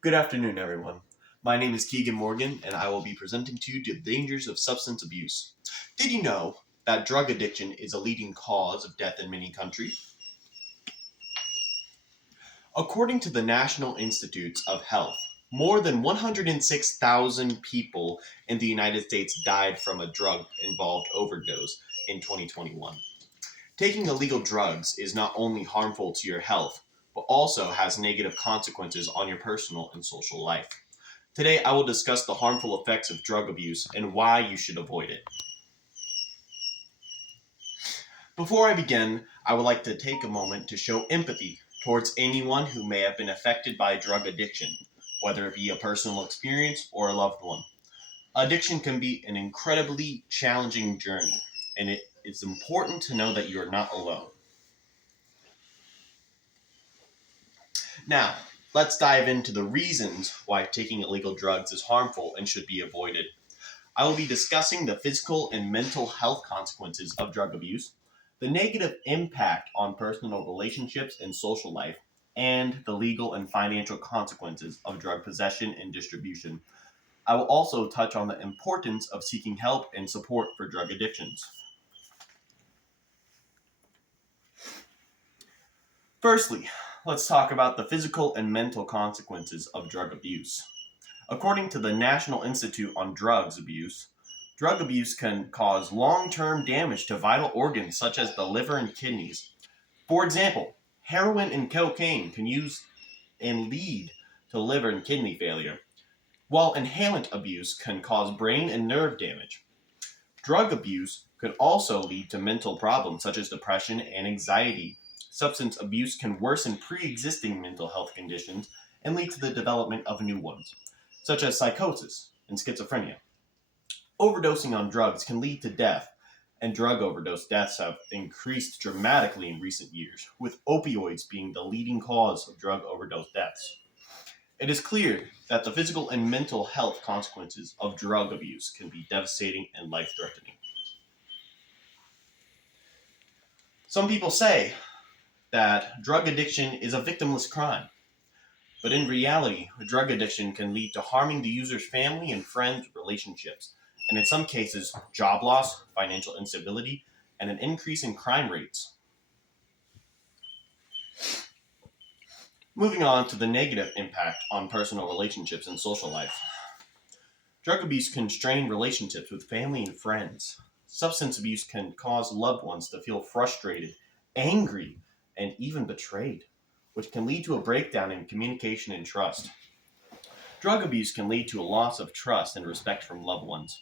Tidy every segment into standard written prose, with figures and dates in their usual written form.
Good afternoon, everyone. My name is Keegan Morgan, and I will be presenting to you the dangers of substance abuse. Did you know that drug addiction is a leading cause of death in many countries? According to the National Institutes of Health, more than 106,000 people in the United States died from a drug involved overdose in 2021. Taking illegal drugs is not only harmful to your health, but also has negative consequences on your personal and social life. Today, I will discuss the harmful effects of drug abuse and why you should avoid it. Before I begin, I would like to take a moment to show empathy towards anyone who may have been affected by drug addiction, whether it be a personal experience or a loved one. Addiction can be an incredibly challenging journey, and it is important to know that you are not alone. Now, let's dive into the reasons why taking illegal drugs is harmful and should be avoided. I will be discussing the physical and mental health consequences of drug abuse, the negative impact on personal relationships and social life, and the legal and financial consequences of drug possession and distribution. I will also touch on the importance of seeking help and support for drug addictions. Firstly, let's talk about the physical and mental consequences of drug abuse. According to the National Institute on Drugs Abuse, drug abuse can cause long-term damage to vital organs such as the liver and kidneys. For example, heroin and cocaine can use and lead to liver and kidney failure, while inhalant abuse can cause brain and nerve damage. Drug abuse could also lead to mental problems such as depression and anxiety. Substance abuse can worsen pre-existing mental health conditions and lead to the development of new ones, such as psychosis and schizophrenia. Overdosing on drugs can lead to death, and drug overdose deaths have increased dramatically in recent years, with opioids being the leading cause of drug overdose deaths. It is clear that the physical and mental health consequences of drug abuse can be devastating and life threatening. Some people say that drug addiction is a victimless crime, but in reality, drug addiction can lead to harming the user's family and friends relationships, and in some cases, job loss, financial instability, and an increase in crime rates. Moving on to the negative impact on personal relationships and social life. Drug abuse can strain relationships with family and friends. Substance abuse can cause loved ones to feel frustrated, angry, and even betrayed, which can lead to a breakdown in communication and trust. Drug abuse can lead to a loss of trust and respect from loved ones.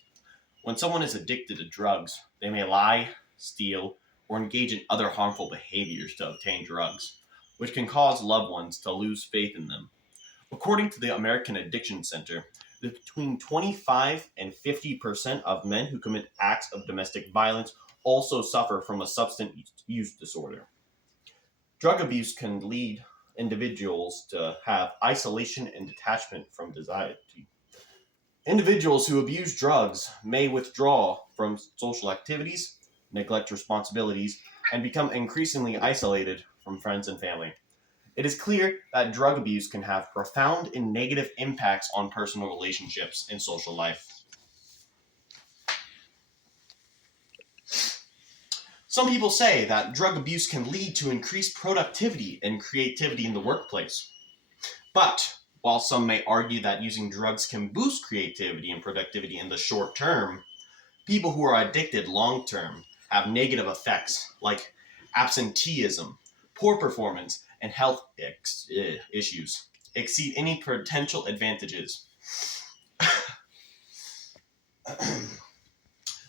When someone is addicted to drugs, they may lie, steal, or engage in other harmful behaviors to obtain drugs, which can cause loved ones to lose faith in them. According to the American Addiction Center, between 25 and 50% of men who commit acts of domestic violence also suffer from a substance use disorder. Drug abuse can lead individuals to have isolation and detachment from society. Individuals who abuse drugs may withdraw from social activities, neglect responsibilities, and become increasingly isolated from friends and family. It is clear that drug abuse can have profound and negative impacts on personal relationships and social life. Some people say that drug abuse can lead to increased productivity and creativity in the workplace. But while some may argue that using drugs can boost creativity and productivity in the short term, people who are addicted long term have negative effects like absenteeism, poor performance, and health issues exceed any potential advantages.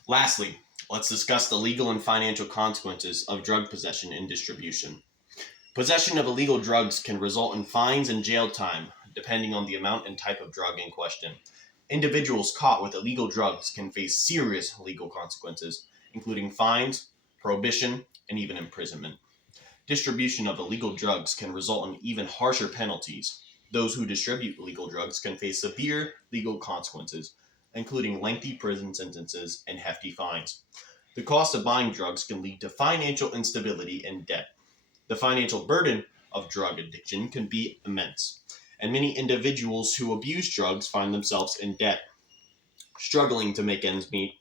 Lastly, let's discuss the legal and financial consequences of drug possession and distribution. Possession of illegal drugs can result in fines and jail time, depending on the amount and type of drug in question. Individuals caught with illegal drugs can face serious legal consequences, including fines, prohibition, and even imprisonment. Distribution of illegal drugs can result in even harsher penalties. Those who distribute illegal drugs can face severe legal consequences, including lengthy prison sentences and hefty fines. The cost of buying drugs can lead to financial instability and debt. The financial burden of drug addiction can be immense, and many individuals who abuse drugs find themselves in debt, struggling to make ends meet.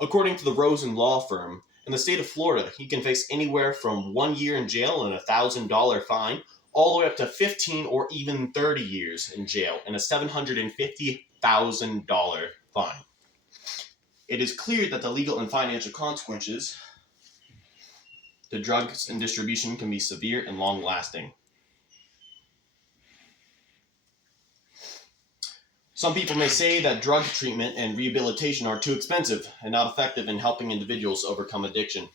According to the Rosen Law Firm, in the state of Florida, he can face anywhere from 1 year in jail and a $1,000 fine, all the way up to 15 or even 30 years in jail and a $750,000 fine. It is clear that the legal and financial consequences to drugs and distribution can be severe and long-lasting. Some people may say that drug treatment and rehabilitation are too expensive and not effective in helping individuals overcome addiction.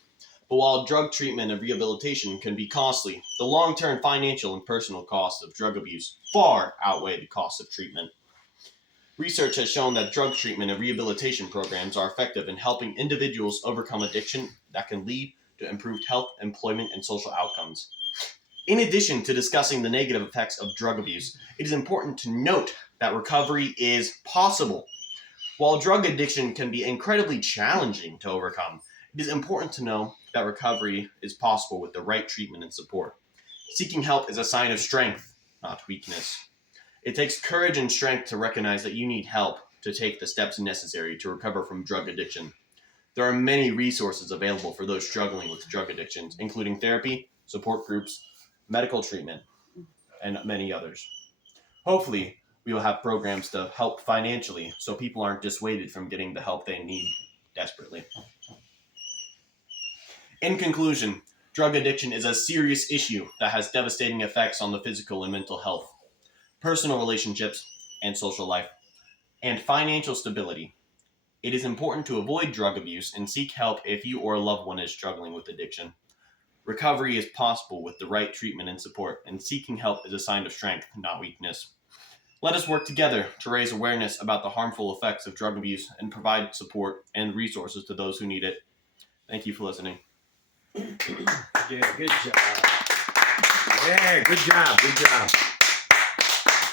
But while drug treatment and rehabilitation can be costly, the long-term financial and personal costs of drug abuse far outweigh the cost of treatment. Research has shown that drug treatment and rehabilitation programs are effective in helping individuals overcome addiction that can lead to improved health, employment, and social outcomes. In addition to discussing the negative effects of drug abuse, it is important to note that recovery is possible. While drug addiction can be incredibly challenging to overcome, it is important to know that recovery is possible with the right treatment and support. Seeking help is a sign of strength, not weakness. It takes courage and strength to recognize that you need help to take the steps necessary to recover from drug addiction. There are many resources available for those struggling with drug addictions, including therapy, support groups, medical treatment, and many others. Hopefully, we will have programs to help financially so people aren't dissuaded from getting the help they need desperately. In conclusion, drug addiction is a serious issue that has devastating effects on the physical and mental health, personal relationships, and social life, and financial stability. It is important to avoid drug abuse and seek help if you or a loved one is struggling with addiction. Recovery is possible with the right treatment and support, and seeking help is a sign of strength, not weakness. Let us work together to raise awareness about the harmful effects of drug abuse and provide support and resources to those who need it. Thank you for listening. Yeah, good job. Yeah, good job. Good job.